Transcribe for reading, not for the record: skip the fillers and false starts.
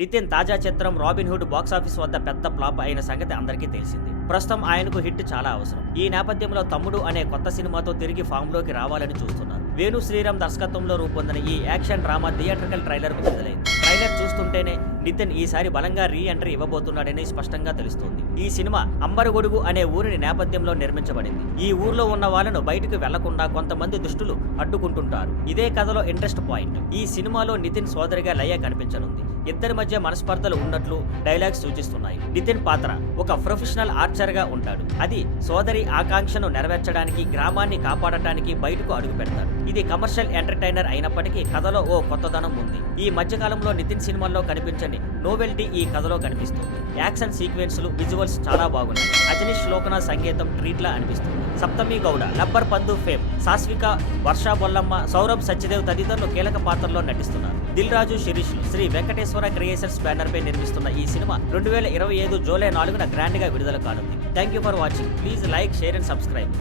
నితిన్ తాజా చిత్రం robin hood box office వద్ద పెద్ద ఫ్లాప్ అయిన సంగతి అందరికీ తెలిసింది. ప్రస్తుతం ఆయనకు హిట్ చాలా అవసరం. ఈ నేపథ్యంలో తమ్ముడు అనే కొత్త సినిమాతో తిరిగి ఫామ్ లోకి రావాలని చూస్తున్నారు. వేణు శ్రీరామ్ దర్శకత్వంలో రూపొందిన ఈ యాక్షన్ డ్రామా థియేట్రికల్ ట్రైలర్ కు విడుదలైంది. ట్రైలర్ చూస్తుంటేనే నితిన్ ఈసారి బలంగా రీ ఎంట్రీ ఇవ్వబోతున్నాడని స్పష్టంగా తెలుస్తోంది. ఈ సినిమా అంబరగొడుగు అనే ఊరిని నేపథ్యంలో నిర్మించబడింది. ఈ ఊర్లో ఉన్న వాళ్ళను బయటకు వెళ్లకుండా కొంతమంది దుష్టులు అడ్డుకుంటుంటారు. ఇదే కథలో ఇంట్రెస్ట్ పాయింట్. ఈ సినిమాలో నితిన్ సోదరిగా లయ కనిపించనుంది. ఇద్దరి మధ్య మనస్పర్ధలు ఉన్నట్లు డైలాగ్స్ సూచిస్తున్నాయి. నితిన్ పాత్ర ఒక ప్రొఫెషనల్ ఆర్చర్ గా ఉంటాడు. అది సోదరి ఆకాంక్షను నెరవేర్చడానికి, గ్రామాన్ని కాపాడటానికి బయటకు అడుగు పెడతాడు. ఇది కమర్షియల్ ఎంటర్టైనర్ అయినప్పటికీ కథలో ఓ కొత్తదనం ఉంది. ఈ మధ్యకాలంలో నితిన్ సినిమాల్లో కనిపించని నోవెల్టీ ఈ కథలో కనిపిస్తుంది. యాక్షన్ సీక్వెన్స్లు, విజువల్స్ చాలా బాగున్నాయి. అజనీష్ లోకనాథ్ సంగీతం ట్రీట్లా అనిపిస్తుంది. సప్తమి గౌడ, లబ్బర్ పందు ఫేమ్, సాస్విక, వర్షా బొల్లమ్మ, సౌరభ్ సత్యదేవ్ తదితరులు కీలక పాత్రల్లో నటిస్తున్నారు. దిల్ రాజు, శిరీష్లు శ్రీ వెంకటేశ్వర క్రియేషన్స్ బ్యానర్ పై నిర్మిస్తున్న ఈ సినిమా 2025 జూలై 4న గ్రాండ్ గా విడుదల కానుంది. Thank you for watching. Please like, share and subscribe.